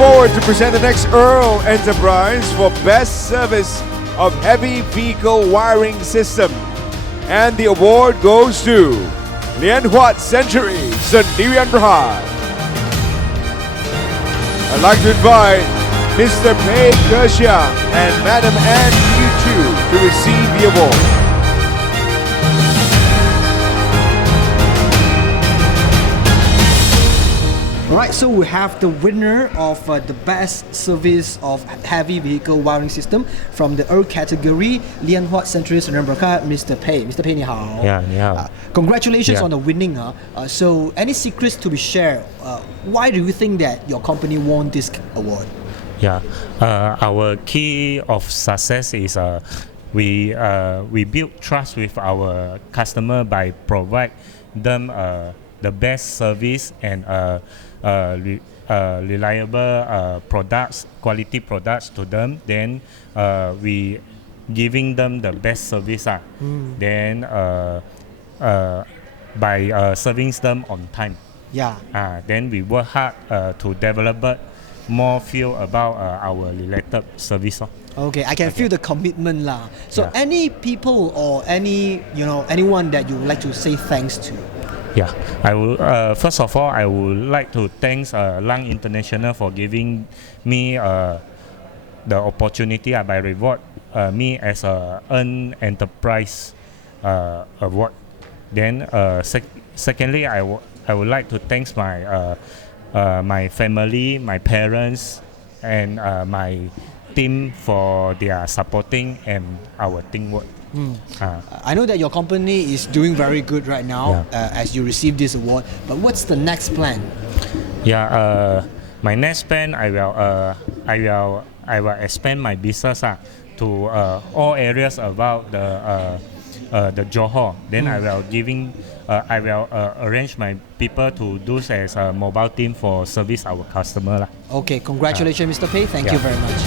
forward to present the next Earl Enterprise for Best Service of Heavy Vehicle Wiring System. And the award goes to Lian Huat Century Sendirian Berhad. I'd like to invite Mr. Pei Kershiang and Madam Ann Yu Chu to receive the award. Alright, so we have the winner of the Best Service of Heavy Vehicle Wiring System from the Earl category, Lian Huat Century Sendirian Berhad, Mr. Pei. Mr. Pei, 你好. Yeah, 你好. Congratulations on the winning. So, any secrets to be shared? Why do you think that your company won this award? Yeah, our key of success is we build trust with our customer by provide them the best service and reliable products, quality products to them. Then we giving them the best service. Then by serving them on time. Yeah. Then we work hard to develop more feel about our related service. Okay, I can feel the commitment lah. So Yeah. any people or anyone that you would like to say thanks to? Yeah, I will. First of all, I would like to thank Lung International for giving me the opportunity by reward me as a Earn Enterprise award. Then secondly, I would like to thank my family, my parents, and my team for their supporting and our teamwork. I know that your company is doing very good right now as you receive this award. But what's the next plan? Yeah, my next plan I will expand my business to all areas about the Johor. Then I will arrange my people to do as a mobile team for service our customer. Okay, congratulations, Mr. Pei. Thank you very much.